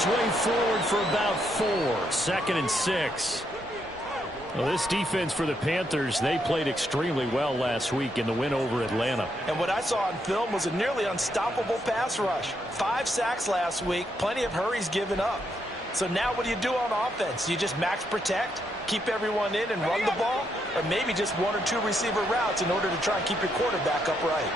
his way forward for about 4. 2nd and 6. Well, this defense for the Panthers, they played extremely well last week in the win over Atlanta. And what I saw on film was a nearly unstoppable pass rush. 5 sacks last week, plenty of hurries given up. So now what do you do on offense? You just max protect, keep everyone in and run the ball, or maybe just 1 or 2 receiver routes in order to try and keep your quarterback upright.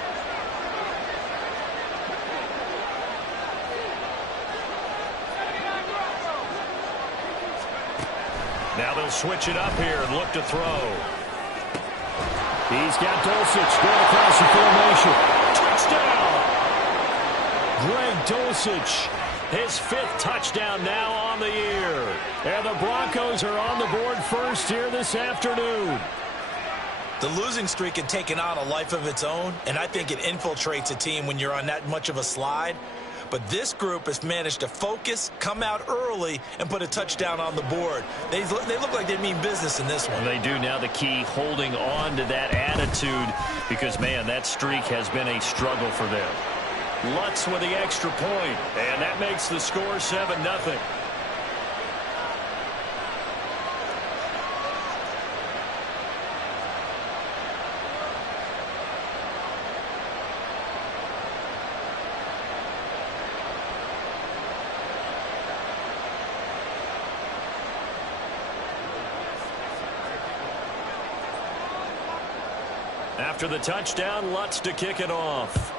Now they'll switch it up here and look to throw. He's got Dulcich going across the formation. Touchdown! Greg Dulcich, his 5th touchdown now on the year. And the Broncos are on the board first here this afternoon. The losing streak had taken on a life of its own, and I think it infiltrates a team when you're on that much of a slide. But this group has managed to focus, come out early, and put a touchdown on the board. They look like they mean business in this one. They do. Now the key, holding on to that attitude, because, man, that streak has been a struggle for them. Lutz with the extra point, and that makes the score 7-0. After the touchdown, Lutz to kick it off.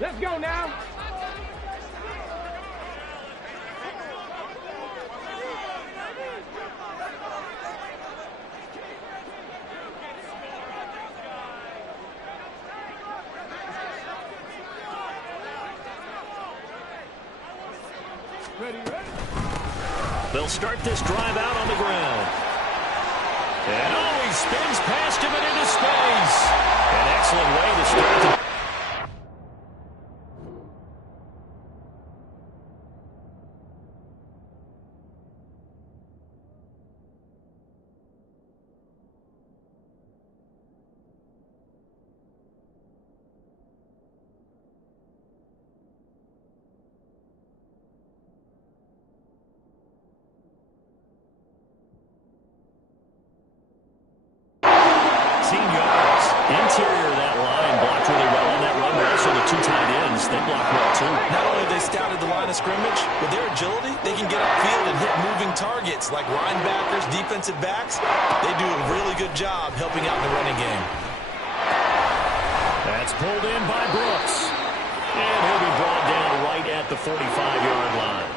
Let's go now. Ready. They'll start this drive out on the ground. And he spins past him and into space. An excellent way to start the interior of that line blocked really well on that run, but also the 2 tight ends, they block well too. Not only have they scouted the line of scrimmage, with their agility, they can get upfield and hit moving targets like linebackers, defensive backs. They do a really good job helping out in the running game. That's pulled in by Brooks. And he'll be brought down right at the 45-yard line.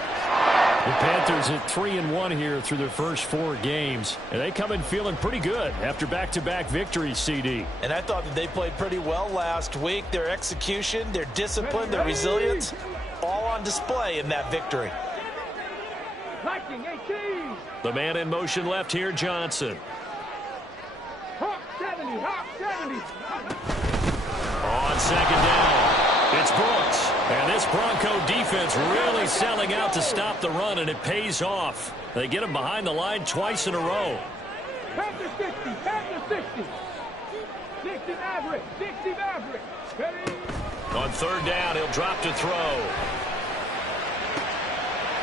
The Panthers at 3-1 here through their first 4 games. And they come in feeling pretty good after back-to-back victories, CD. And I thought that they played pretty well last week. Their execution, their discipline, their resilience, all on display in that victory. The man in motion left here, Johnson. Hawk 70, Hawk 70. On 2nd down, it's Brooks. And this Bronco defense really selling out to stop the run, and it pays off. They get him behind the line twice in a row. Panther 60, Panther 60. 60 Maverick, 60 Maverick. Ready? On 3rd down, he'll drop to throw.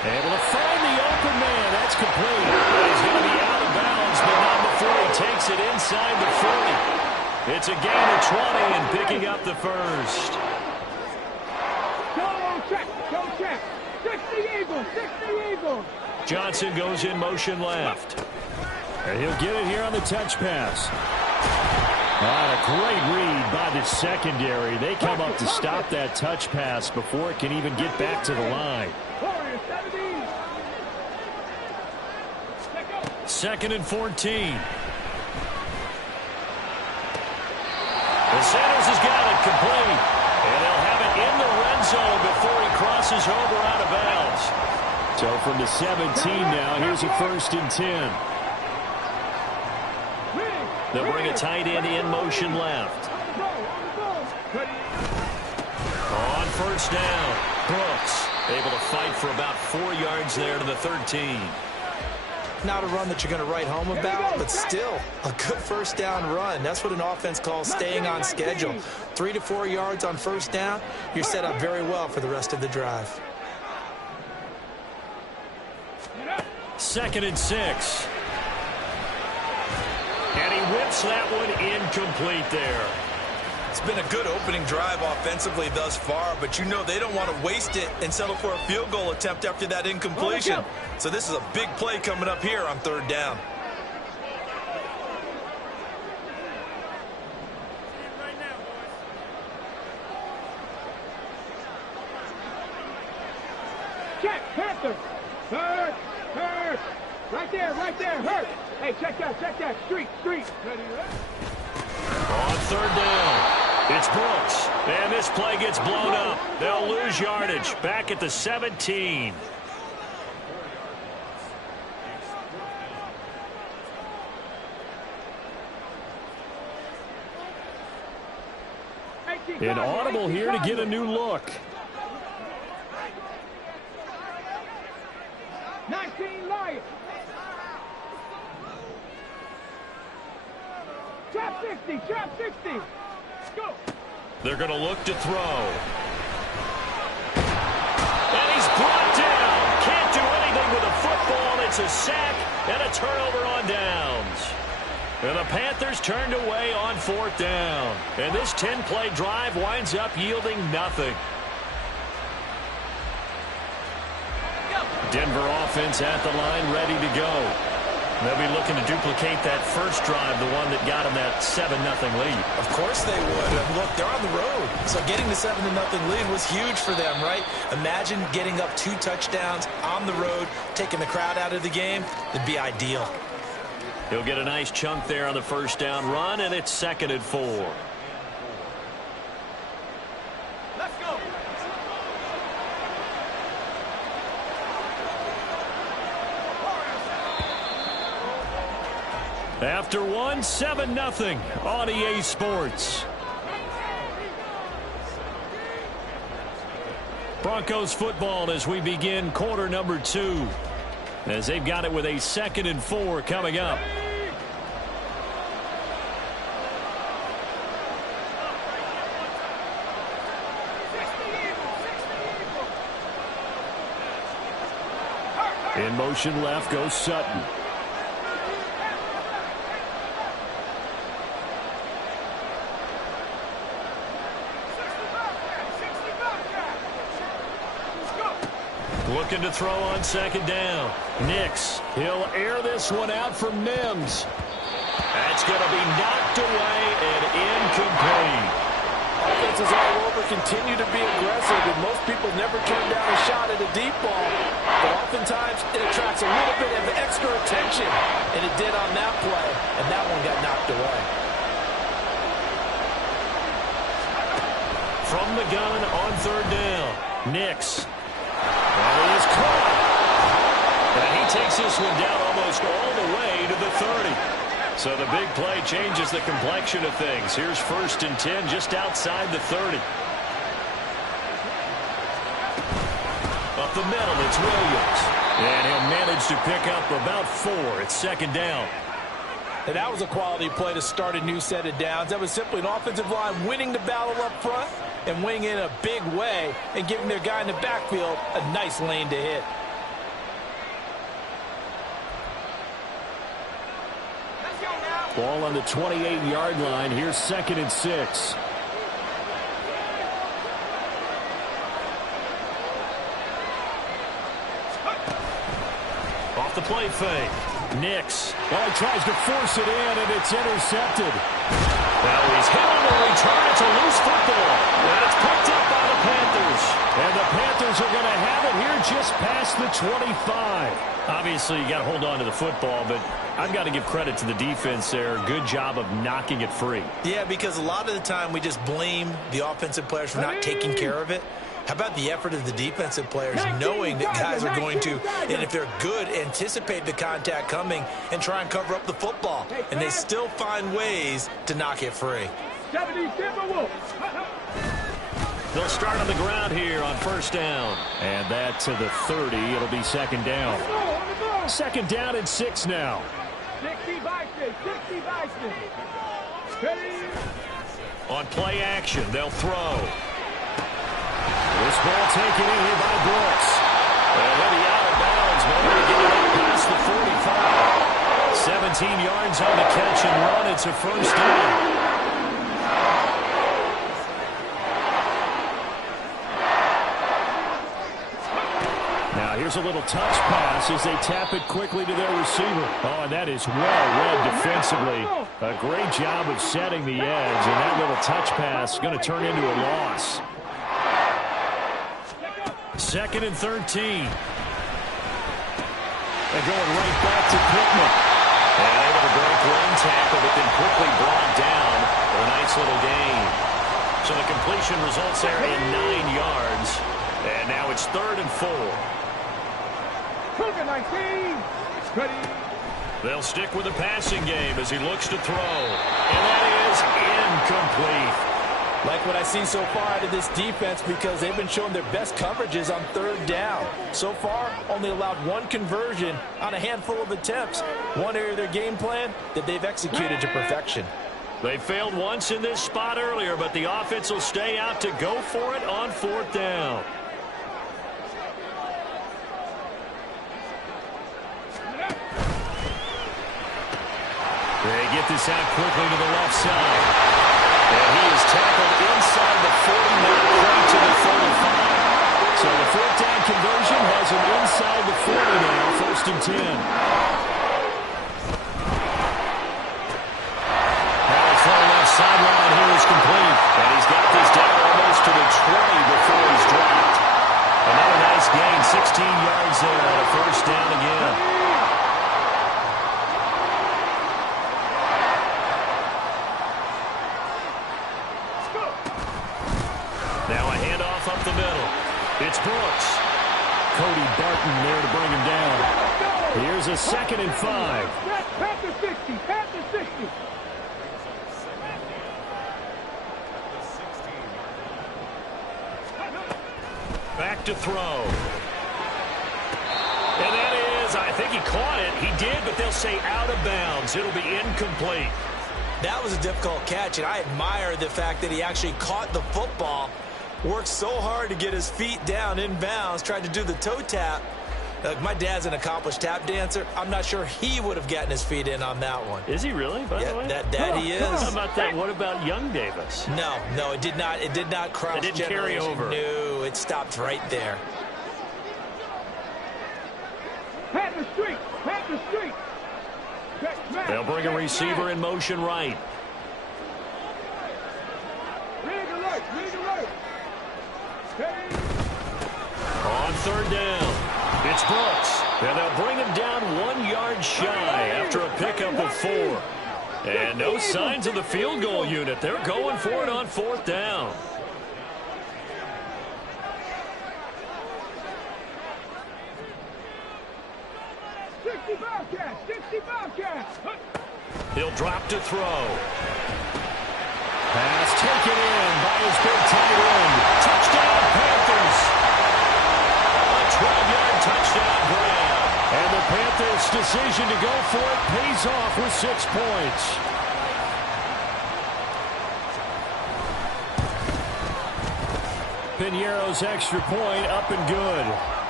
Able to find the open man. That's complete. He's going to be out of bounds, but not before he takes it inside the 40. It's a gain of 20 and picking up the first. Go check. 60 Eagles, 60 Eagles. Johnson goes in motion left. And he'll get it here on the touch pass. A great read by the secondary. They come up to stop that touch pass before it can even get back to the line. 2nd and 14. The Sanders has got it complete. And they'll have it in the red zone before he crosses over out of bounds. So from the 17 now, here's a 1st and 10. They'll bring a tight end in motion left. On 1st down, Brooks able to fight for about 4 yards there to the 13. Not a run that you're going to write home about, but still a good 1st down run. That's what an offense calls staying on schedule. 3 to 4 yards on 1st down, you're set up very well for the rest of the drive. 2nd and 6. And he whips that one incomplete there. It's been a good opening drive offensively thus far, but you know they don't want to waste it and settle for a field goal attempt after that incompletion. So this is a big play coming up here on 3rd down. Check, Panther. Hurt. Right there, hurt. Hey, check that. Street. On 3rd down, it's Brooks. And this play gets blown up. They'll lose yardage. Back at the 17. An audible here to get a new look. 19 Lions. Trap 60. Go. They're going to look to throw. And he's brought down. Can't do anything with a football. It's a sack and a turnover on downs. And the Panthers turned away on 4th down. And this 10-play drive winds up yielding nothing. Denver offense at the line, ready to go. They'll be looking to duplicate that first drive, the one that got them that 7-0 lead. Of course they would. Look, they're on the road. So getting the 7-0 lead was huge for them, right? Imagine getting up 2 touchdowns on the road, taking the crowd out of the game. It'd be ideal. He'll get a nice chunk there on the 1st down run, and it's 2nd and 4. Let's go. After 7-0 on EA Sports. Broncos football as we begin quarter number 2. As they've got it with a 2nd and 4 coming up. In motion left goes Sutton. Looking to throw on 2nd down. Nix. He'll air this one out for Mims. That's going to be knocked away and incomplete. Offenses all over continue to be aggressive, and most people never turn down a shot at a deep ball. But oftentimes it attracts a little bit of extra attention, and it did on that play, and that one got knocked away. From the gun on 3rd down. Nix. And he is caught. And he takes this one down almost all the way to the 30. So the big play changes the complexion of things. Here's 1st and 10 just outside the 30. Up the middle, it's Williams. And he'll manage to pick up about 4. It's 2nd down. And that was a quality play to start a new set of downs. That was simply an offensive line winning the battle up front and winning in a big way and giving their guy in the backfield a nice lane to hit. Ball on the 28-yard line. Here's 2nd and 6. Off the play fake. Nix. Well, he tries to force it in, and it's intercepted. Now he's hit on the return. It's a loose football. And it's picked up by the Panthers. And the Panthers are going to have it here just past the 25. Obviously, you got to hold on to the football, but I've got to give credit to the defense there. Good job of knocking it free. Yeah, because a lot of the time we just blame the offensive players for not taking care of it. How about the effort of the defensive players knowing that guys are going to, and if they're good, anticipate the contact coming and try and cover up the football. And they still find ways to knock it free. They'll start on the ground here on first down. And that to the 30. It'll be second down. Second down and 6 now. 60 Bison, 60 Bison. Ready? On play action, they'll throw. This ball taken in here by Brooks. And he'll be out of bounds, but able to get it up past the 45. 17 yards on the catch and run. It's a first down. Now here's a little touch pass as they tap it quickly to their receiver. Oh, and that is well read defensively. A great job of setting the edge, and that little touch pass is going to turn into a loss. Second and 13. And going right back to Pittman. And able to break one tackle, but then quickly brought down for a nice little gain. So the completion results there in 9 yards. And now it's 3rd and 4. 19. Ready? They'll stick with the passing game as he looks to throw. And that is incomplete. Like what I see so far out of this defense, because they've been showing their best coverages on 3rd down. So far, only allowed 1 conversion on a handful of attempts. One area of their game plan that they've executed to perfection. They failed once in this spot earlier, but the offense will stay out to go for it on 4th down. They get this out quickly to the left side. And he is tackled inside the 40, now right to the 35. So the 4th down conversion has him inside the 40 now, 1st and 10. Now the throw left sideline here is complete. And he's got this down almost to the 20 before he's dropped. Another nice gain, 16 yards there on a 1st down again. Up the middle. It's Brooks. Cody Barton there to bring him down. Here's a 2nd and 5. Panther 60. Panther 60. Back to throw. And that is, I think he caught it. He did, but they'll say out of bounds. It'll be incomplete. That was a difficult catch, and I admire the fact that he actually caught the football. Worked so hard to get his feet down in bounds, tried to do the toe tap. My dad's an accomplished tap dancer. I'm not sure he would have gotten his feet in on that one. Is he really, by the way? That he is. How about that? What about young Davis? No, it did not. It did not cross. It didn't carry over. No, it stopped right there. Panther Street. Panther Street. They'll bring a receiver in motion right. Rig alert. Rig alert. On 3rd down, it's Brooks. And they'll bring him down 1 yard shy after a pickup of 4. And no signs of the field goal unit. They're going for it on 4th down. He'll drop to throw. Pass taken in by his big tight end. Touchdown, Panthers. A 12-yard touchdown grab. And the Panthers' decision to go for it pays off with 6 points. Piñeiro's extra point up and good.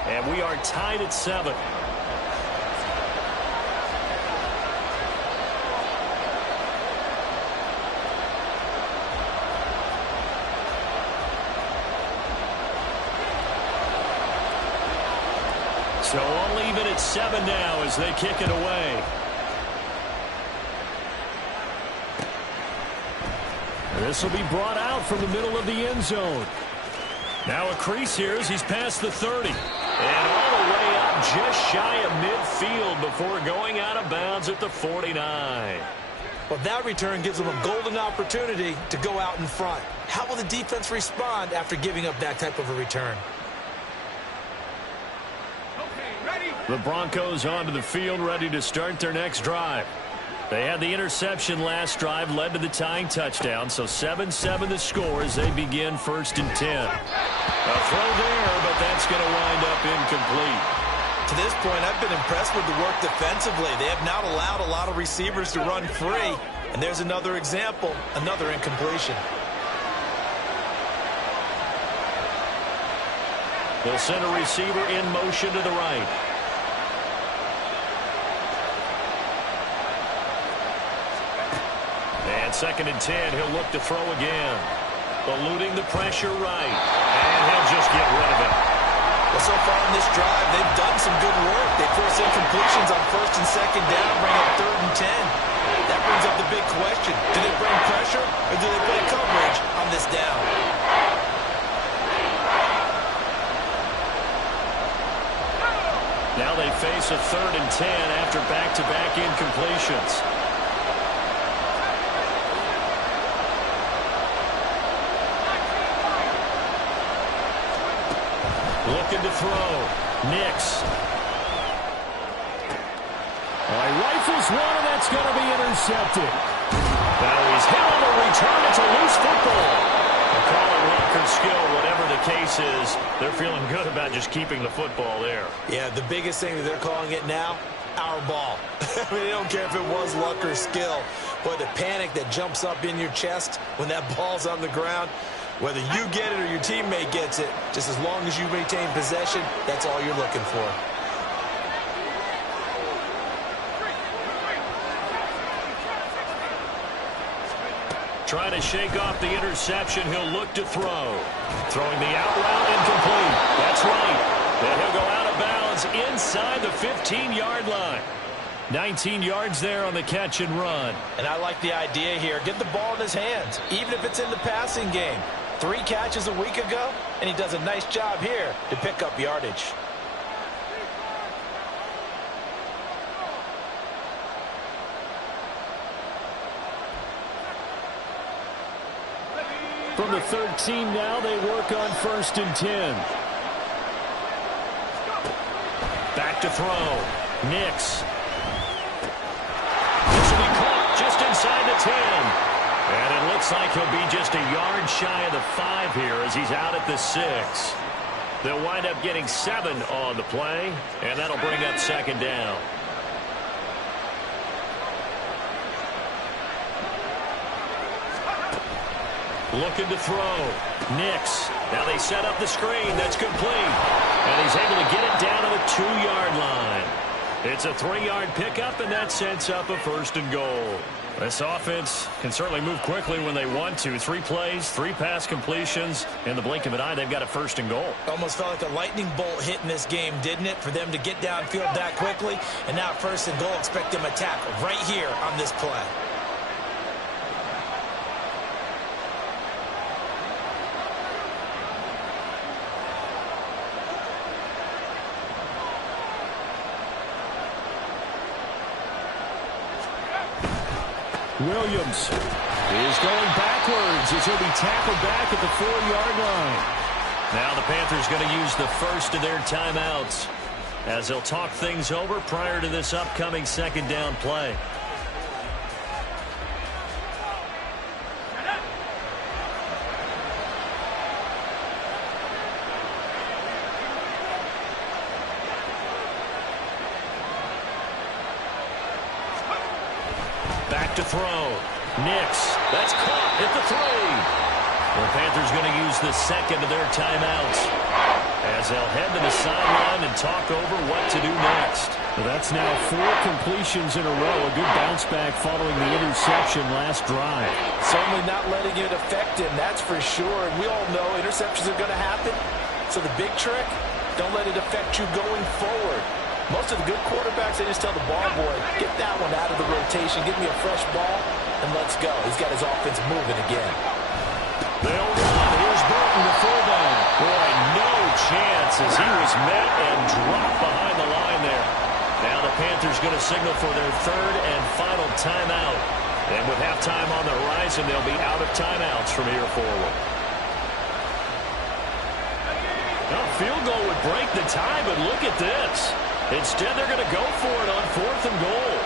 And we are tied at 7. So all even at 7 now as they kick it away. And this will be brought out from the middle of the end zone. Now a crease here as he's past the 30. And all the way up just shy of midfield before going out of bounds at the 49. Well, that return gives them a golden opportunity to go out in front. How will the defense respond after giving up that type of a return? The Broncos onto the field, ready to start their next drive. They had the interception last drive, led to the tying touchdown, so 7-7 the score as they begin 1st and 10. A throw there, but that's going to wind up incomplete. To this point, I've been impressed with the work defensively. They have not allowed a lot of receivers to run free. And there's another example, another incompletion. They'll send a receiver in motion to the right. And 2nd and 10, he'll look to throw again. Eluding the pressure right. And he'll just get rid of it. Well, so far in this drive, they've done some good work. They force incompletions on 1st and 2nd down, bring up 3rd and 10. That brings up the big question. Do they bring pressure or do they play coverage on this down? Now they face a 3rd and 10 after back-to-back incompletions. Looking to throw. Nix. Rifles one, and that's going to be intercepted. Now he's hit on the return. It's a loose football. They call it luck or skill. Whatever the case is, they're feeling good about just keeping the football there. Yeah, the biggest thing that they're calling it now, our ball. I mean, they don't care if it was luck or skill. Boy, the panic that jumps up in your chest when that ball's on the ground, whether you get it or your teammate gets it, just as long as you maintain possession, that's all you're looking for. Trying to shake off the interception, he'll look to throw. Throwing the out route, incomplete. That's right. Then he'll go out of bounds inside the 15-yard line. 19 yards there on the catch and run. And I like the idea here. Get the ball in his hands, even if it's in the passing game. 3 catches a week ago, and he does a nice job here to pick up yardage. From the 13 now, they work on 1st and 10. Back to throw. Nix. This will be caught just inside the 10. And it looks like he'll be just a yard shy of the 5 here as he's out at the 6. They'll wind up getting 7 on the play, and that'll bring up 2nd down. Looking to throw. Nix. Now they set up the screen. That's complete. And he's able to get it down to the 2-yard line. It's a 3-yard pickup, and that sets up a 1st and goal. This offense can certainly move quickly when they want to. 3 plays, 3 pass completions. In the blink of an eye, they've got a 1st and goal. Almost felt like a lightning bolt hit in this game, didn't it? For them to get downfield that quickly. And now 1st and goal, expect them to attack right here on this play. Williams is going backwards as he'll be tackled back at the 4-yard line. Now the Panthers going to use the first of their timeouts as they'll talk things over prior to this upcoming 2nd down play. Back to throw. Nix. That's caught at the 3. The Panthers going to use the 2nd of their timeouts as they'll head to the sideline and talk over what to do next. Well, that's now 4 completions in a row. A good bounce back following the interception last drive. Certainly not letting it affect him, that's for sure. And we all know interceptions are going to happen. So the big trick, don't let it affect you going forward. Most of the good quarterbacks, they just tell the ball boy, get that one out of the rotation, give me a fresh ball, and let's go. He's got his offense moving again. They'll run. Here's Burton, the fullback. Boy, no chance as he was met and dropped behind the line there. Now the Panthers going to signal for their 3rd and final timeout. And with halftime on the horizon, they'll be out of timeouts from here forward. Now, a field goal would break the tie, but look at this. Instead, they're going to go for it on 4th and goal.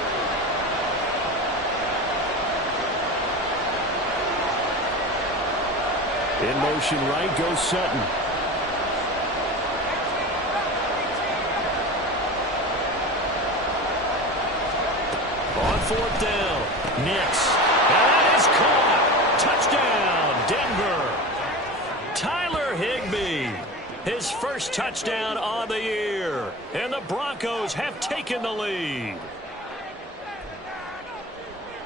In motion right goes Sutton. On 4th down, Nix. And that is caught. Touchdown, Denver. Tyler Higbee. His first touchdown on the year. And the Broncos have taken the lead.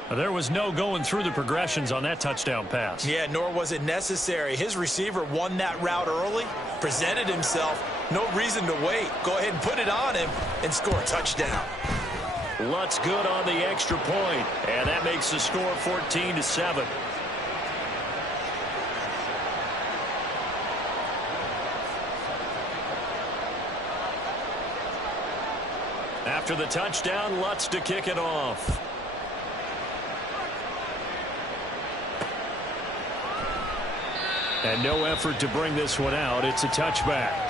There was no going through the progressions on that touchdown pass. Yeah, nor was it necessary. His receiver won that route early, presented himself. No reason to wait. Go ahead and put it on him and score a touchdown. Lutz good on the extra point, and that makes the score 14-7. After the touchdown, Lutz to kick it off. And no effort to bring this one out. It's a touchback.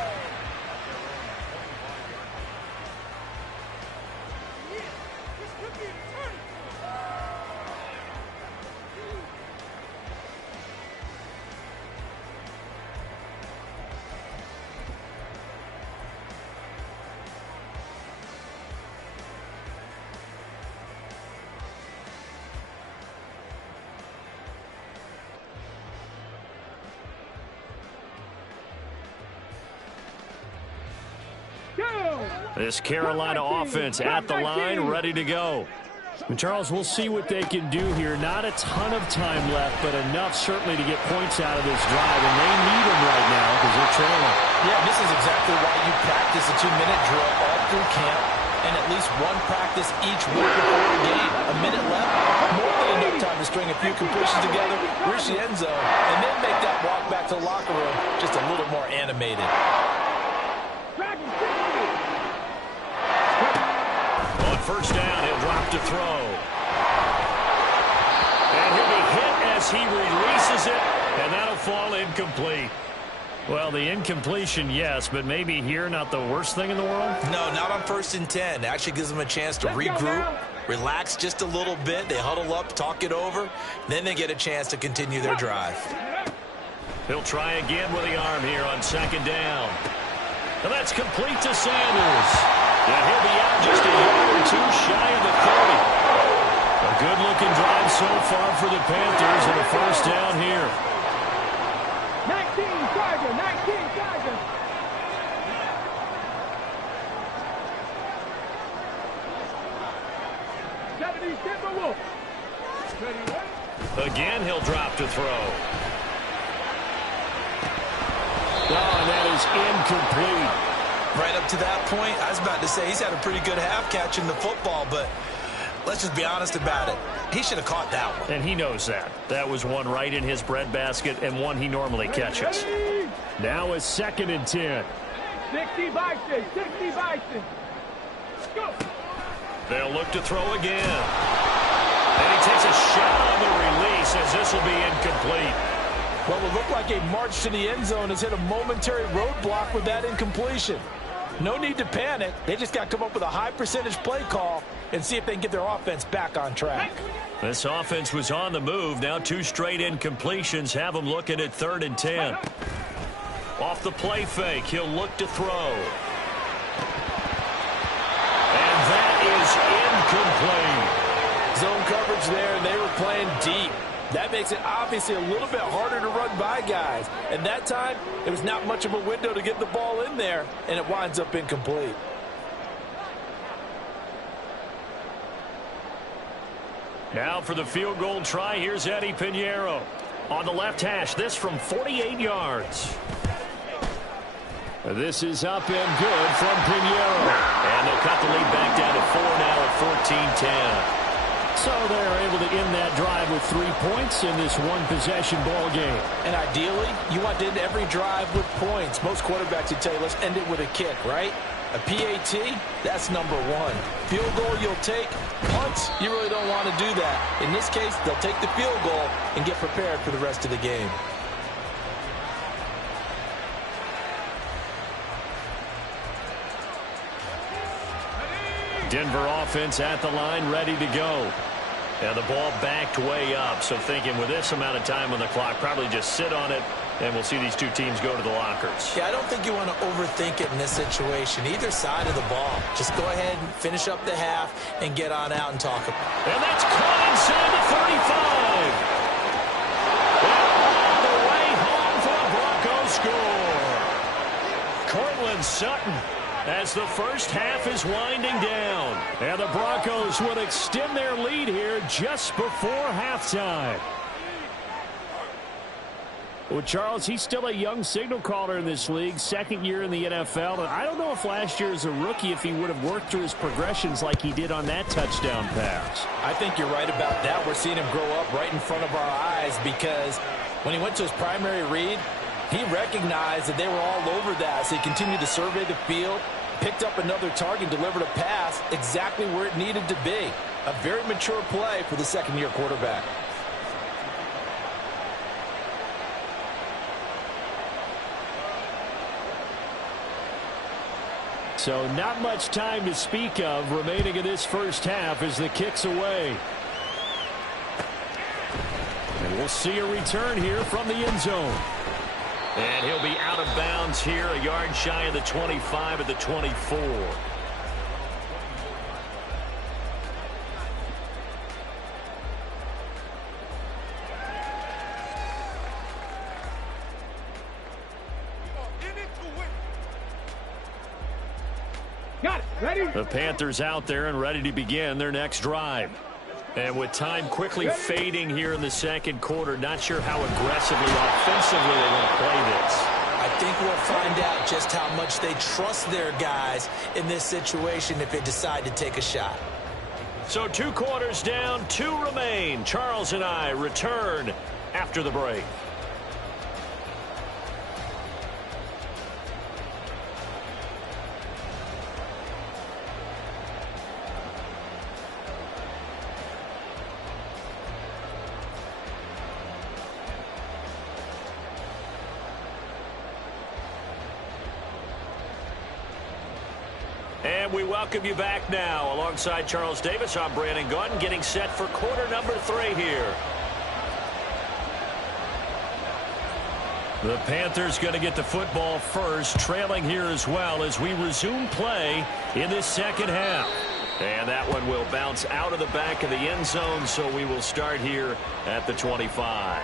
This Carolina offense at the line, ready to go. And Charles, we'll see what they can do here. Not a ton of time left, but enough certainly to get points out of this drive, and they need them right now because they're trailing. Yeah, this is exactly why you practice a 2-minute drill all through camp and at least one practice each week before the game. A minute left, more than enough time to string a few completions together, reach the end zone, and then make that walk back to the locker room just a little more animated. On first down, he'll drop to throw. And he'll be hit as he releases it, and that'll fall incomplete. Well, the incompletion, yes, but maybe here not the worst thing in the world? No, not on 1st and 10. It actually gives them a chance to regroup, relax just a little bit. They huddle up, talk it over. Then they get a chance to continue their drive. He'll try again with the arm here on 2nd down. And that's complete to Sanders. And he'll be out just a yard or two shy of the 30. A good-looking drive so far for the Panthers and a first down here. 19 Tiger, 19 Tiger. Again, he'll drop to throw. Oh, and that is incomplete. Right up to that point, I was about to say he's had a pretty good half catching the football, but let's just be honest about it. He should have caught that one. And he knows that. That was one right in his breadbasket and one he normally catches. Now is 2nd and 10. 60 Bison, 60 Bison. Go. They'll look to throw again. And he takes a shot on the release as this will be incomplete. Well, it looked like a march to the end zone has hit a momentary roadblock with that incompletion. No need to panic. They just got to come up with a high percentage play call and see if they can get their offense back on track. This offense was on the move. Now 2 straight incompletions have them looking at 3rd and 10. Off the play fake, he'll look to throw. And that is incomplete. Zone coverage there, and they were playing deep. That makes it obviously a little bit harder to run by guys. And that time, it was not much of a window to get the ball in there, and it winds up incomplete. Now for the field goal try, here's Eddie Pinheiro. On the left hash, this from 48 yards. This is up and good from Pinheiro. And they'll cut the lead back down to 4 now at 14-10. So they're able to end that drive with 3 points in this one-possession ball game. And ideally, you want to end every drive with points. Most quarterbacks would tell you, let's end it with a kick, right? A PAT, that's number one. Field goal you'll take. Punts, you really don't want to do that. In this case, they'll take the field goal and get prepared for the rest of the game. Denver offense at the line, ready to go. And the ball backed way up, so thinking with this amount of time on the clock, probably just sit on it, and we'll see these two teams go to the lockers. Yeah, I don't think you want to overthink it in this situation, either side of the ball. Just go ahead and finish up the half and get on out and talk about it. And that's caught inside the 35. And on the way home for a Bronco score. Cortland Sutton, as the first half is winding down. And the Broncos would extend their lead here just before halftime. Well, Charles, he's still a young signal caller in this league, second year in the NFL. And I don't know if last year as a rookie, if he would have worked through his progressions like he did on that touchdown pass. I think you're right about that. We're seeing him grow up right in front of our eyes because when he went to his primary read, he recognized that they were all over that. So he continued to survey the field, picked up another target, delivered a pass exactly where it needed to be. A very mature play for the second-year quarterback. So not much time to speak of remaining in this first half as the kick's away. And we'll see a return here from the end zone. And he'll be out of bounds here, a yard shy of the 25 at the 24. Got it. Ready? The Panthers out there and ready to begin their next drive. And with time quickly fading here in the second quarter, not sure how aggressively, offensively they want to play this. I think we'll find out just how much they trust their guys in this situation if they decide to take a shot. So 2 quarters down, 2 remain. Charles and I return after the break. And we welcome you back now. Alongside Charles Davis, I'm Brandon Gaudin, getting set for quarter number 3 here. The Panthers going to get the football first, trailing here as well as we resume play in this second half. And that one will bounce out of the back of the end zone, so we will start here at the 25.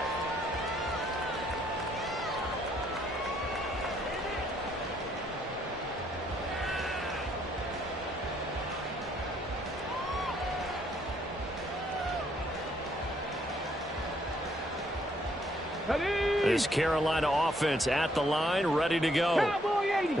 This Carolina offense at the line, ready to go.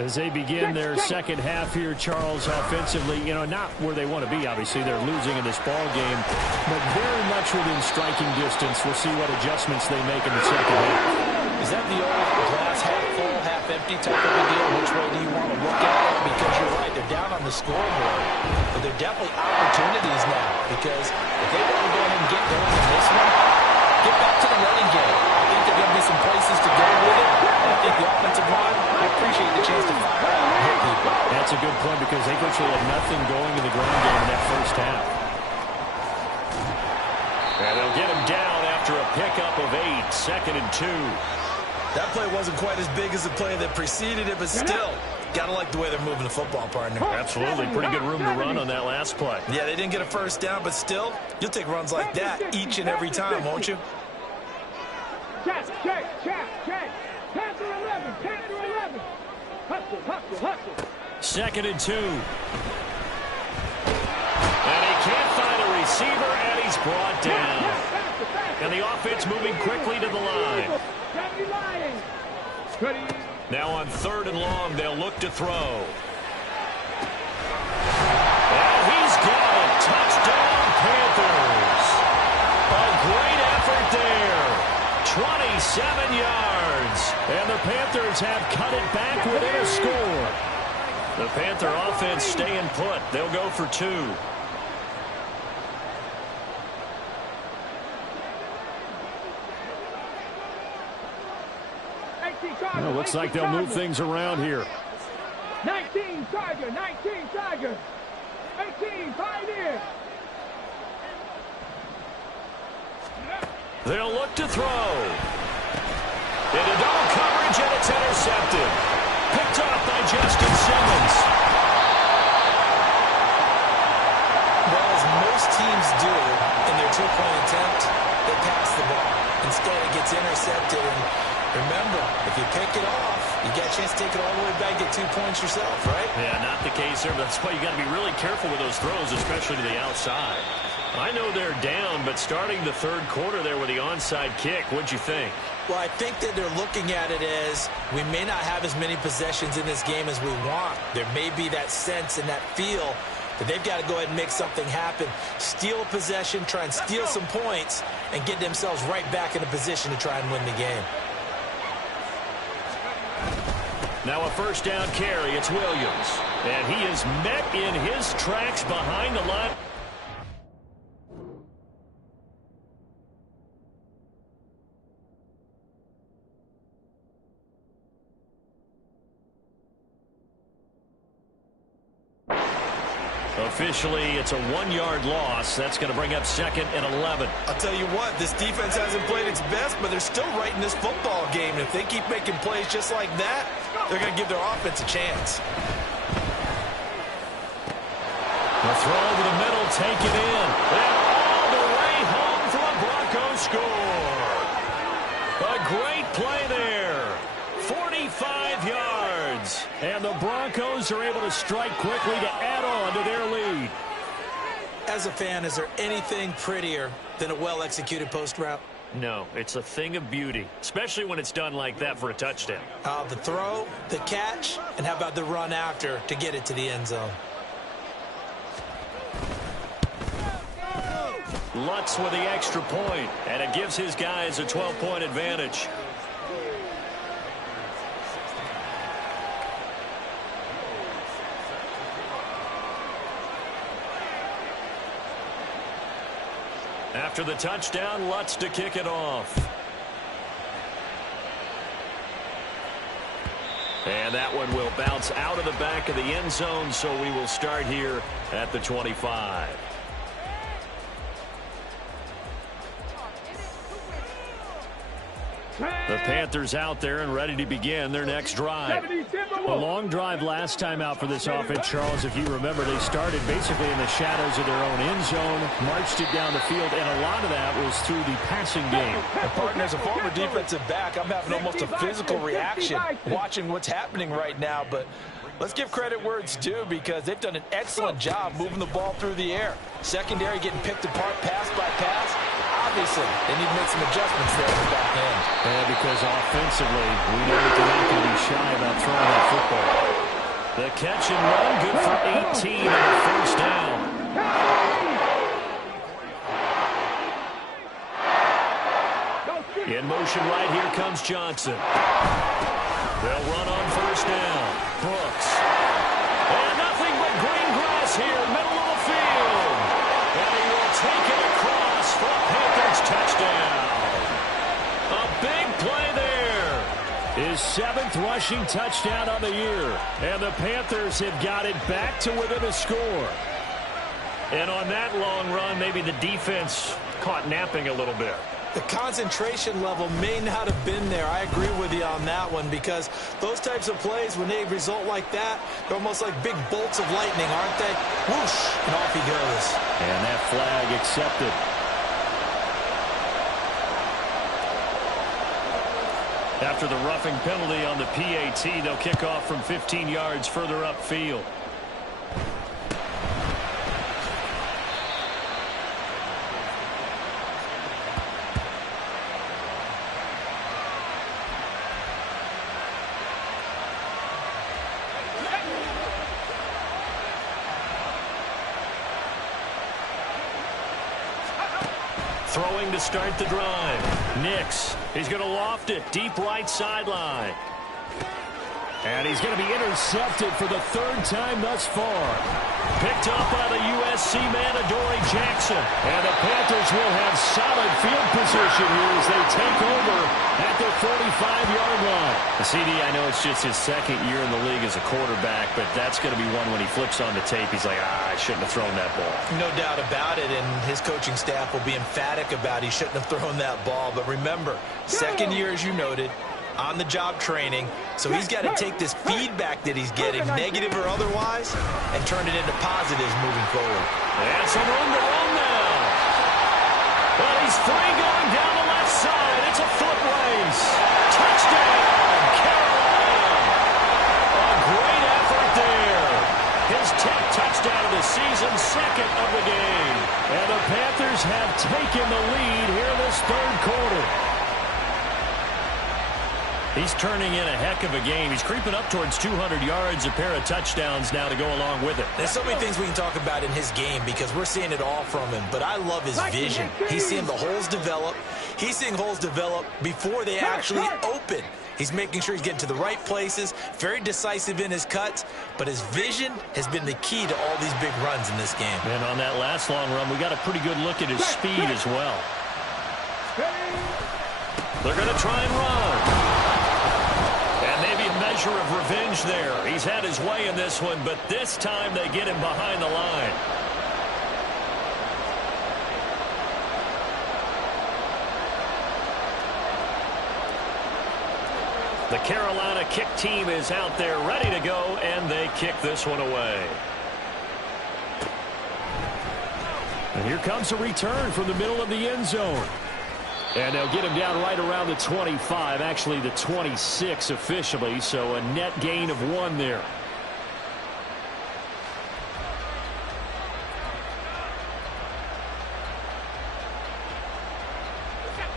As they begin their second half here, Charles, offensively, you know, not where they want to be, obviously. They're losing in this ball game, but very much within striking distance. We'll see what adjustments they make in the second half. Is that the old glass half full, half empty type of a deal? Which way do you want to look at it? Because you're right, they're down on the scoreboard, but they're definitely opportunities now because if they want to go ahead and get going in this one, get back to the running game. I think there are going to be some places to go with it. And I think the offensive line will appreciate the chance to fire out and hit people. That's a good point because they virtually had nothing going in the ground game in that first half. And they'll get him down after a pickup of 8, 2nd and 2. That play wasn't quite as big as the play that preceded it, but still, got to like the way they're moving the football, partner. Absolutely. Pretty good room to run on that last play. Yeah, they didn't get a first down, but still, you'll take runs like that each and every time, won't you? Check. Panther 11. Hustle. 2nd and 2. And he can't find a receiver, and he's brought down. And the offense moving quickly to the line. Now on 3rd and long, they'll look to throw. And he's got it. Touchdown, Panthers. A great effort there. 27 yards. And the Panthers have cut it back within a score. The Panther offense staying put. They'll go for 2. Well, looks like they'll move things around here. 19 Tiger, 19 Tiger, 18 Pioneer. They'll look to throw. Into double coverage, and it's intercepted. Picked off by Justin Simmons. Well, as most teams do in their two-point attempt, they pass the ball. Instead, it gets intercepted. And remember, if you pick it off, you get a chance to take it all the way back, get 2 points yourself, right? Yeah, not the case there, but that's why you got to be really careful with those throws, especially to the outside. I know they're down, but starting the third quarter there with the onside kick, what'd you think? Well, I think that they're looking at it as we may not have as many possessions in this game as we want. There may be that sense and that feel that they've got to go ahead and make something happen. Steal a possession, try and steal some points, and get themselves right back in a position to try and win the game. Now a first down carry. It's Williams. And he is met in his tracks behind the line. Officially, it's a 1-yard loss. That's going to bring up 2nd and 11. I'll tell you what, this defense hasn't played its best, but they're still right in this football game. And if they keep making plays just like that, they're going to give their offense a chance. The throw over the middle, take it in. And all the way home for a Broncos score. A great play there. 45 yards. And the Broncos are able to strike quickly to add on to their lead. As a fan, is there anything prettier than a well-executed post route? No, it's a thing of beauty, especially when it's done like that for a touchdown. The throw, the catch, and how about the run after to get it to the end zone? Lutz with the extra point, and it gives his guys a 12-point advantage. After the touchdown, Lutz to kick it off. And that one will bounce out of the back of the end zone, so we will start here at the 25. The Panthers out there and ready to begin their next drive. A long drive last time out for this offense, Charles. If you remember, they started basically in the shadows of their own end zone, marched it down the field, and a lot of that was through the passing game. And partner, as a former defensive back, I'm having almost a physical reaction watching what's happening right now. But let's give credit where it's due, because they've done an excellent job moving the ball through the air. Secondary getting picked apart pass by pass. Obviously, they need to make some adjustments there at the back end. Yeah, because offensively, we know that they're not going to be shy about throwing that football. The catch and run, good for 18 on the first down. In motion right here comes Johnson. They'll run on first down. Brooks. And nothing but green grass here, middle of the field. And he will take it across for a Panthers touchdown. A big play there. His 7th rushing touchdown on the year. And the Panthers have got it back to within a score. And on that long run, maybe the defense caught napping a little bit. The concentration level may not have been there. I agree with you on that one, because those types of plays, when they result like that, they're almost like big bolts of lightning, aren't they? Whoosh, and off he goes. And that flag accepted. After the roughing penalty on the PAT, they'll kick off from 15 yards further upfield. Throwing to start the drive. Nix. He's going to loft it deep right sideline. And he's going to be intercepted for the third time thus far. Picked up by the USC man, Adoree Jackson. And the Panthers will have solid field position here as they take over at the 45-yard line. The CD, I know it's just his second year in the league as a quarterback, but that's going to be one when he flips on the tape, he's like, I shouldn't have thrown that ball. No doubt about it, and his coaching staff will be emphatic about he shouldn't have thrown that ball. But remember, second year, as you noted, on-the-job training, so he's got to take this feedback that he's getting, negative or otherwise, and turn it into positives moving forward. And some room to run now. But he's free going down the left side. It's a foot race. Touchdown, Carolina. A great effort there. His 10th touchdown of the season, second of the game. And the Panthers have taken the lead here in this third quarter. He's turning in a heck of a game. He's creeping up towards 200 yards, a pair of touchdowns now to go along with it. There's so many things we can talk about in his game because we're seeing it all from him, but I love his vision. He's seeing the holes develop. He's seeing holes develop before they actually open. He's making sure he's getting to the right places, very decisive in his cuts, but his vision has been the key to all these big runs in this game. And on that last long run, we got a pretty good look at his speed as well. They're going to try and run. And maybe a measure of revenge there. He's had his way in this one, but this time they get him behind the line. The Carolina kick team is out there ready to go, and they kick this one away. And here comes a return from the middle of the end zone. And they'll get him down right around the 25, actually the 26 officially, so a net gain of 1 there.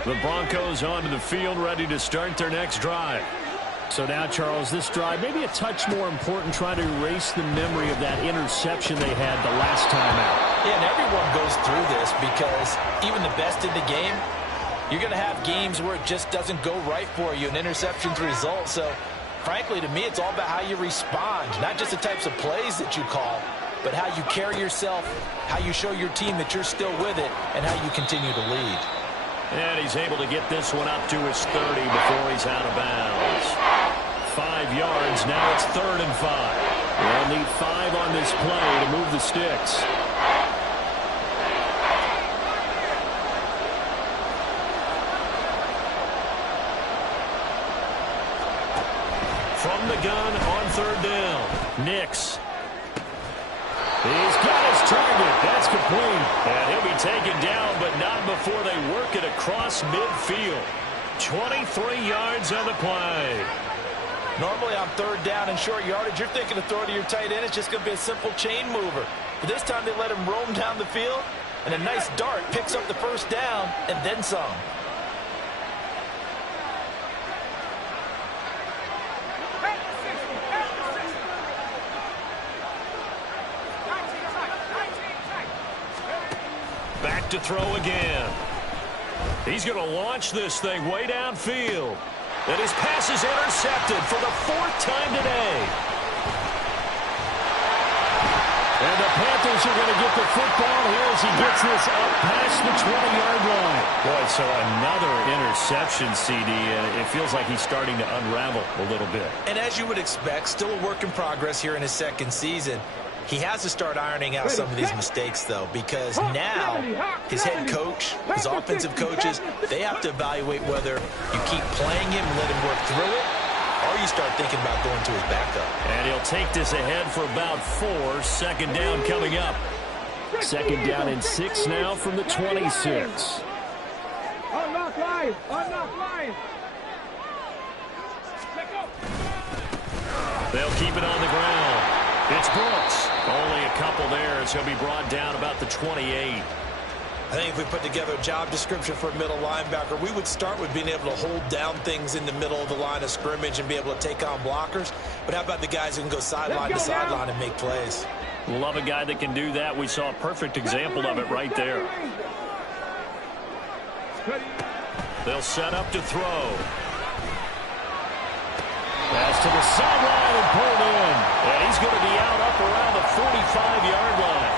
The Broncos onto the field, ready to start their next drive. So now, Charles, this drive maybe a touch more important, trying to erase the memory of that interception they had the last time out. Yeah, and everyone goes through this because even the best in the game, you're going to have games where it just doesn't go right for you, and interceptions result. So, frankly, to me, it's all about how you respond, not just the types of plays that you call, but how you carry yourself, how you show your team that you're still with it, and how you continue to lead. And he's able to get this one up to his 30 before he's out of bounds. 5 yards, now it's 3rd and 5. They'll need 5 on this play to move the sticks. From the gun on 3rd down. Nix. He's got his target. That's complete. And he'll be taken down, but not before they work it across midfield. 23 yards on the play. Normally on 3rd down and short yardage, you're thinking to throw to your tight end. It's just going to be a simple chain mover. But this time they let him roam down the field, and a nice dart picks up the 1st down and then some. Back to throw again. He's going to launch this thing way downfield. And his pass is intercepted for the 4th time today. And the Panthers are going to get the football here as he gets this up past the 20-yard line. Boy, so another interception, CD. It feels like he's starting to unravel a little bit. And as you would expect, still a work in progress here in his 2nd season. He has to start ironing out some of these mistakes, though, because now his head coach, his offensive coaches, they have to evaluate whether you keep playing him and let him work through it, or you start thinking about going to his backup. And he'll take this ahead for about 4. 2nd down coming up. 2nd down and 6 now from the 26. Unlock line! Unlock line! They'll keep it on the ground. It's Brooks. Only a couple there as he'll be brought down about the 28. I think if we put together a job description for a middle linebacker, we would start with being able to hold down things in the middle of the line of scrimmage and be able to take on blockers. But how about the guys who can go sideline to sideline and make plays? Love a guy that can do that. We saw a perfect example of it right there. They'll set up to throw. Pass to the sideline and pulled in. And he's going to be out up around the 45-yard line.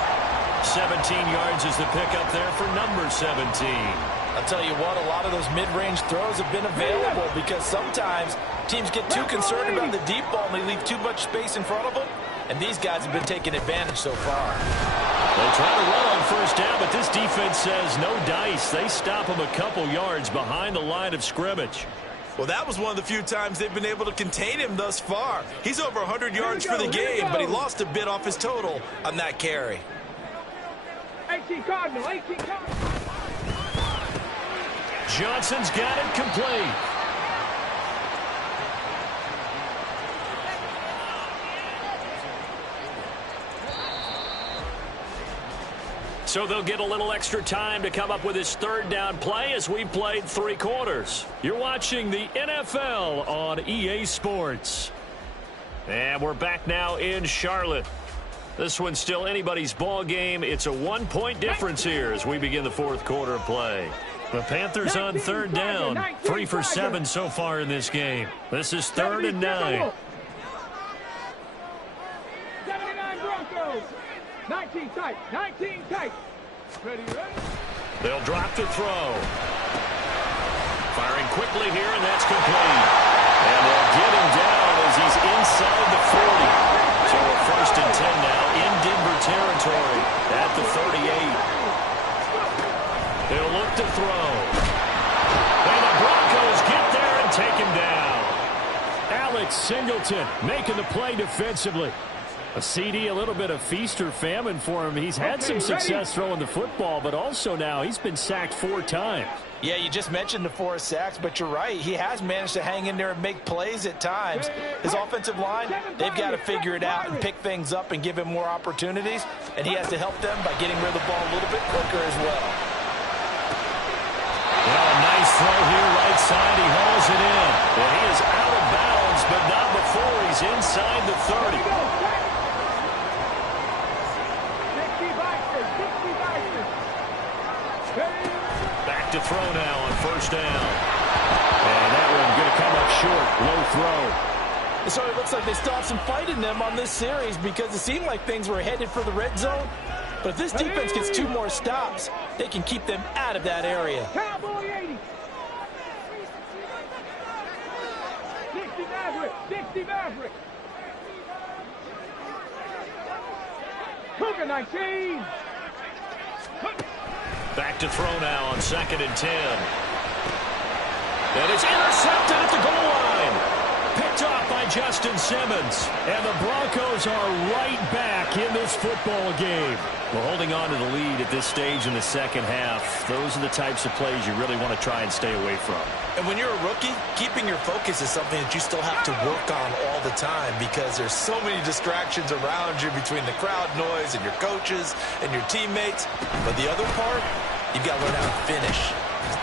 17 yards is the pickup there for number 17. I'll tell you what, a lot of those mid-range throws have been available because sometimes teams get too concerned about the deep ball and they leave too much space in front of them. And these guys have been taking advantage so far. They try to run on first down, but this defense says no dice. They stop him a couple yards behind the line of scrimmage. Well, that was one of the few times they've been able to contain him thus far. He's over 100 yards for the game, but he lost a bit off his total on that carry. 18 Cardinal, 18 Cardinal. Johnson's got it complete. So they'll get a little extra time to come up with his third down play as we played 3 quarters. You're watching the NFL on EA Sports. And we're back now in Charlotte. This one's still anybody's ball game. It's a 1-point difference here as we begin the 4th quarter of play. The Panthers on third down. 3 for 7 so far in this game. This is 3rd and 9. 79 Broncos. 19 tight. 19 tight. Ready, ready? They'll drop to throw. Firing quickly here, and that's complete. And they'll get him down as he's inside the 40. So a 1st and 10 now in Denver territory at the 38. They'll look to throw. And the Broncos get there and take him down. Alex Singleton making the play defensively. A CD, a little bit of feast or famine for him. He's had some success throwing the football, but also now he's been sacked 4 times. Yeah, you just mentioned the 4 sacks, but you're right. He has managed to hang in there and make plays at times. His offensive line, they've got to figure it out and pick things up and give him more opportunities, and he has to help them by getting rid of the ball a little bit quicker as well. Well, a nice throw here, right side. He hauls it in. And he is out of bounds, but not before he's inside the 30. Back to throw now on first down. And that one going to come up short. Low throw. So it looks like they still have some fight in them on this series because it seemed like things were headed for the red zone. But if this defense gets 2 more stops, they can keep them out of that area. Cowboy 80. 60 Maverick. 60 Maverick. Cougar 19. Back to throw now on 2nd and 10. And it's intercepted at the goal line. Picked off by Justin Simmons. And the Broncos are right back in this football game. Well, holding on to the lead at this stage in the second half, those are the types of plays you really want to try and stay away from. And when you're a rookie, keeping your focus is something that you still have to work on all the time because there's so many distractions around you between the crowd noise and your coaches and your teammates. But the other part, you've got to learn how to finish.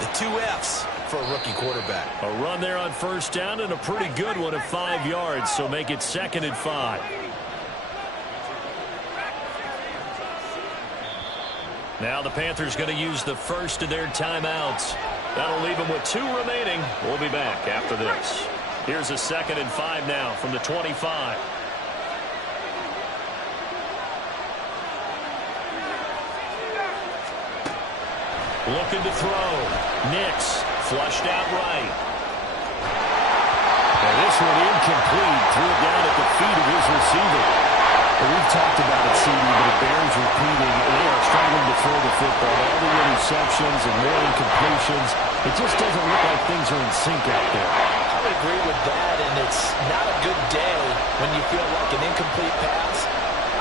The 2 F's for a rookie quarterback. A run there on first down and a pretty good one at 5 yards, so make it 2nd and 5. Now the Panthers going to use the first of their timeouts. That'll leave them with 2 remaining. We'll be back after this. Here's a 2nd and 5 now from the 25. Looking to throw. Nix flushed out right. And this one incomplete. Threw it down at the feet of his receiver. Well, we've talked about it, CD, but it bears repeating. They are struggling to throw the football. All the interceptions and more incompletions. It just doesn't look like things are in sync out there. I would agree with that, and it's not a good day when you feel like an incomplete pass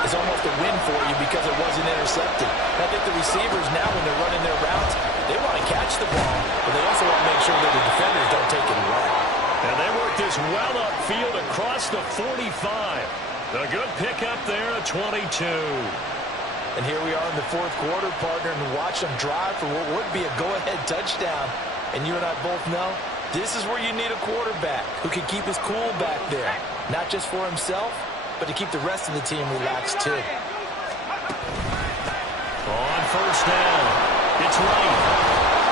is almost a win for you because it wasn't intercepted. I think the receivers now, when they're running their routes, they want to catch the ball, but they also want to make sure that the defenders don't take it away. And they work this well upfield across the 45. A good pickup there at 22. And here we are in the 4th quarter, partner, and watch them drive for what would be a go-ahead touchdown. And you and I both know this is where you need a quarterback who can keep his cool back there, not just for himself, but to keep the rest of the team relaxed too. On first down, it's right.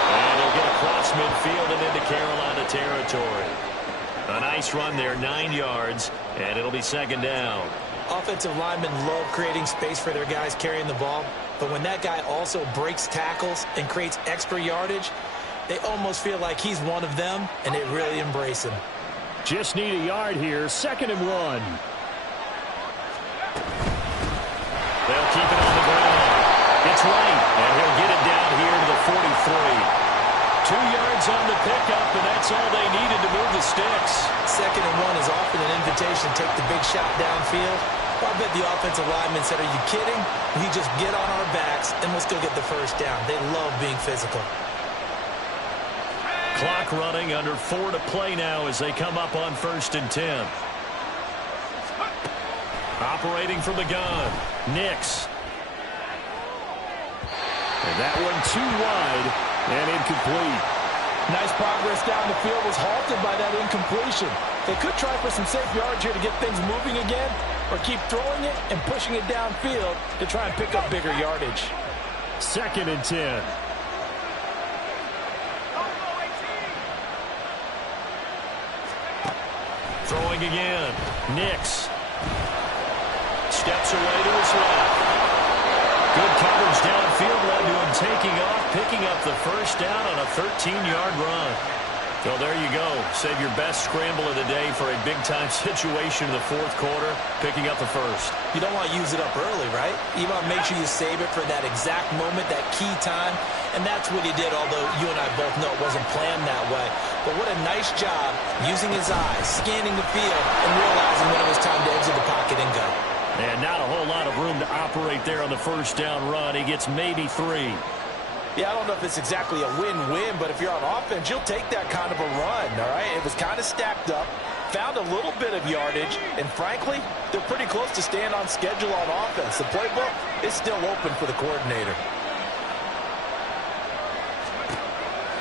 And he'll get across midfield and into Carolina territory. A nice run there, 9 yards, and it'll be second down. Offensive linemen love creating space for their guys carrying the ball, but when that guy also breaks tackles and creates extra yardage, they almost feel like he's one of them, and they really embrace him. Just need a yard here, 2nd and 1. They'll keep it on the ground. It's right, and he'll get it down here to the 43. 2 yards on the pickup, and that's all they needed to move the sticks. 2nd and 1 is often an invitation to take the big shot downfield. Well, I bet the offensive lineman said, "Are you kidding? We just get on our backs, and let's go get the first down." They love being physical. Clock running, under 4 to play now as they come up on 1st and 10. Operating from the gun, Nix. And that one too wide and incomplete. Nice progress down the field was halted by that incompletion. They could try for some safe yards here to get things moving again, or keep throwing it and pushing it downfield to try and pick up bigger yardage. 2nd and 10. Throwing again. Nix. Steps away to his left. Good coverage downfield led to him taking off, picking up the first down on a 13-yard run. Well, there you go. Save your best scramble of the day for a big-time situation in the 4th quarter, picking up the first. You don't want to use it up early, right? You want to make sure you save it for that exact moment, that key time, and that's what he did, although you and I both know it wasn't planned that way. But what a nice job using his eyes, scanning the field, and realizing when it was time to exit the pocket and go. And not a whole lot of room to operate there on the first down run. He gets maybe 3. Yeah, I don't know if it's exactly a win-win, but if you're on offense, you'll take that kind of a run, all right? It was kind of stacked up, found a little bit of yardage, and frankly, they're pretty close to staying on schedule on offense. The playbook is still open for the coordinator.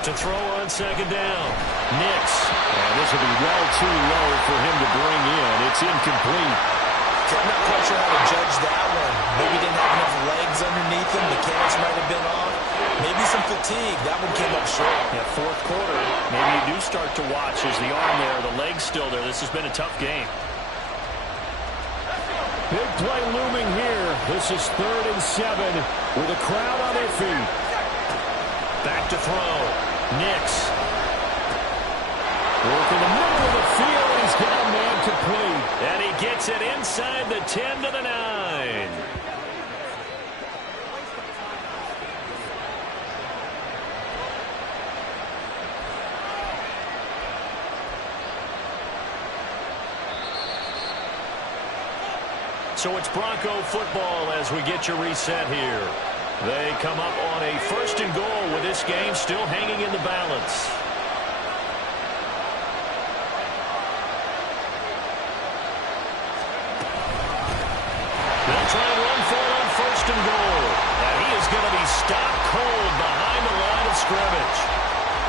To throw on 2nd down, Nix. And this will be well too low for him to bring in. It's incomplete. I'm not quite sure how to judge that one. Maybe didn't have enough legs underneath him. Mechanics might have been off. Maybe some fatigue. That one came up short. Yeah, 4th quarter, maybe you do start to watch as the arm there, the leg's still there. This has been a tough game. Big play looming here. This is 3rd and 7 with a crowd on their feet. Back to throw. Nix. Work in the middle of the field. He's got a man complete. And he gets it inside the 10 to the 9. So it's Bronco football as we get you reset here. They come up on a 1st and goal with this game still hanging in the balance. They'll try and run for it on 1st and goal. And he is going to be stopped cold behind the line of scrimmage.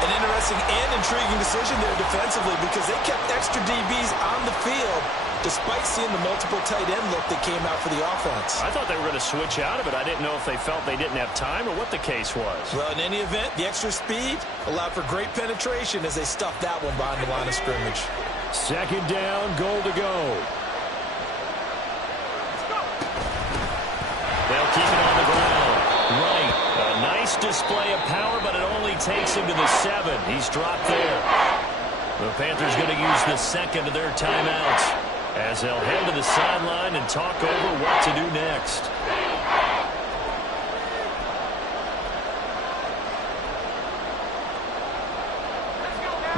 An interesting and intriguing decision there defensively because they kept extra DBs on the field despite seeing the multiple tight end look that came out for the offense. I thought they were going to switch out of it. I didn't know if they felt they didn't have time or what the case was. Well, in any event, the extra speed allowed for great penetration as they stuffed that one behind the line of scrimmage. 2nd down, goal to go. They'll keep it on the ground. Right. A nice display of power, but it only takes him to the 7. He's dropped there. The Panthers going to use the 2nd of their timeouts as they'll head to the sideline and talk over what to do next.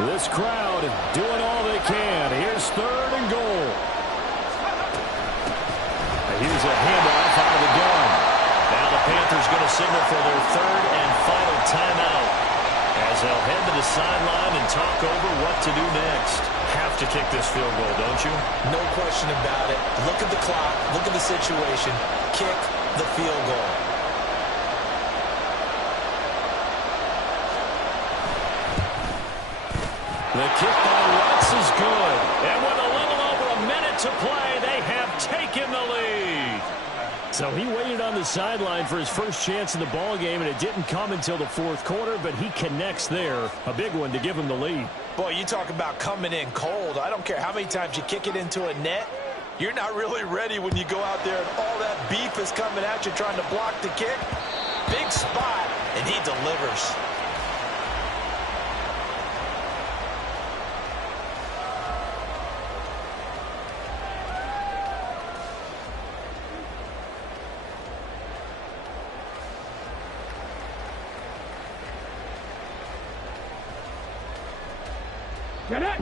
This crowd doing all they can. Here's 3rd and goal. Here's a handoff out of the gun. Now the Panthers going to signal for their 3rd and final timeout as they'll head to the sideline and talk over what to do next. Have to kick this field goal, don't you? No question about it. Look at the clock. Look at the situation. Kick the field goal. The kick by Watts is good. And with a little over a minute to play, they have taken the lead. So he waited on the sideline for his first chance in the ball game, and it didn't come until the fourth quarter, but he connects there. A big one to give him the lead. Boy, you talk about coming in cold. I don't care how many times you kick it into a net. You're not really ready when you go out there and all that beef is coming at you trying to block the kick. Big spot, and he delivers.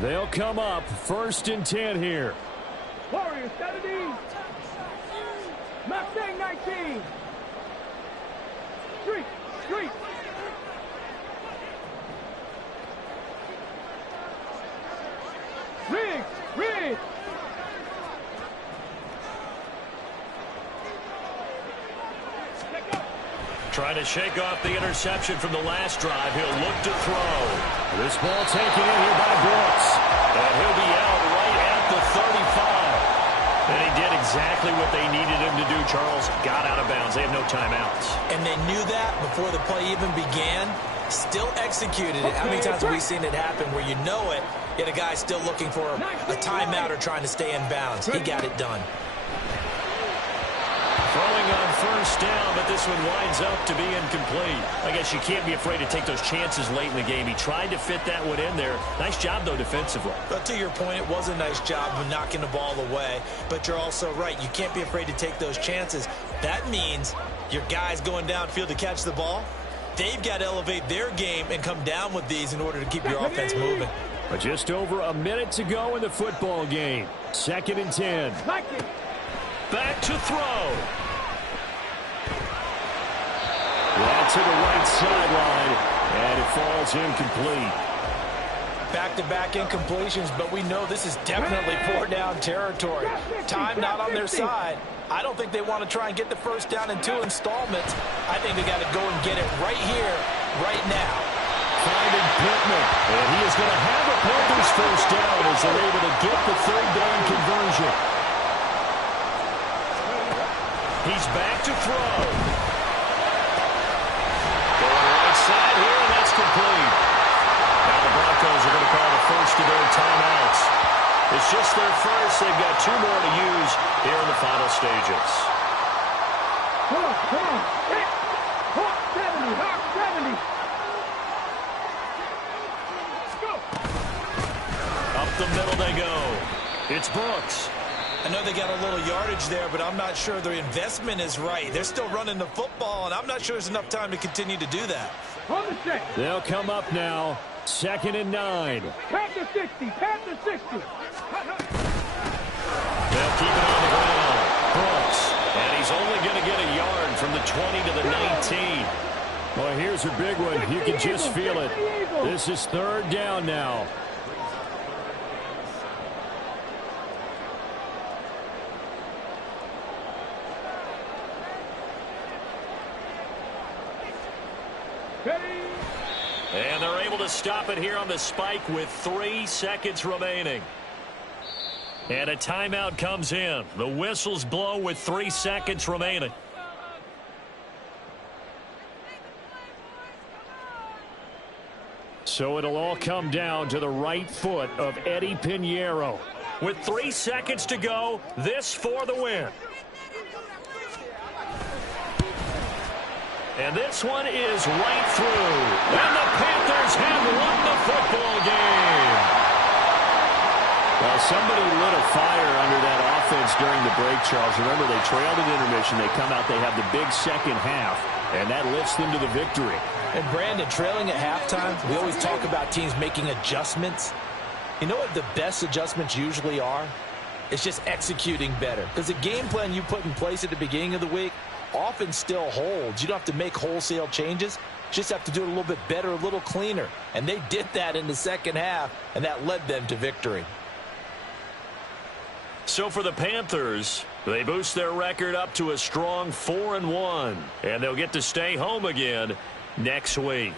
They'll come up 1st and 10 here. Warriors 70. Mustang 19. Street. Riggs. Trying to shake off the interception from the last drive. He'll look to throw. This ball taken in here by Brooks. And he'll be out right at the 35. And he did exactly what they needed him to do, Charles. Got out of bounds. They have no timeouts. And they knew that before the play even began. Still executed it. How many times have we seen it happen where you know it, yet a guy still looking for a timeout or trying to stay in bounds? He got it done. Throwing on 1st down, but this one winds up to be incomplete. I guess you can't be afraid to take those chances late in the game. He tried to fit that one in there. Nice job, though, defensively. But to your point, it was a nice job of knocking the ball away. But you're also right. You can't be afraid to take those chances. That means your guys going downfield to catch the ball, they've got to elevate their game and come down with these in order to keep your offense moving. But just over a minute to go in the football game. 2nd and 10. Back to throw. Well, to the right sideline, and it falls incomplete. Back-to-back incompletions, but we know this is definitely four-down territory. Time not on their side. I don't think they want to try and get the first down in 2 installments. I think they got to go and get it right here, right now. Finding Pittman, and he is going to have a Panthers first down as they're able to get the 3rd down conversion. He's back to throw. Side here, and that's complete. Now the Broncos are going to call the first of their timeouts. It's just their first. They've got 2 more to use here in the final stages. Hawk 70. Go. Up the middle they go. It's Brooks. I know they got a little yardage there, but I'm not sure their investment is right. They're still running the football, and I'm not sure there's enough time to continue to do that. They'll come up now. 2nd and 9. Panther 60. They'll keep it on the ground. Brooks. And he's only going to get a yard from the 20 to the 19. Well, here's a big one. You can just feel it. This is 3rd down now. And they're able to stop it here on the spike with 3 seconds remaining. And a timeout comes in. The whistles blow with 3 seconds remaining. So it'll all come down to the right foot of Eddie Pinheiro. With 3 seconds to go, this for the win. And this one is right through. And the Panthers have won the football game. Well, somebody lit a fire under that offense during the break, Charles. Remember, they trailed at intermission. They come out, they have the big second half, and that lifts them to the victory. And, Brandon, trailing at halftime, we always talk about teams making adjustments. You know what the best adjustments usually are? It's just executing better. Because the game plan you put in place at the beginning of the week often still holds. You don't have to make wholesale changes. Just have to do it a little bit better, a little cleaner. And they did that in the second half, and that led them to victory. So for the Panthers, they boost their record up to a strong 4-1. And they'll get to stay home again next week.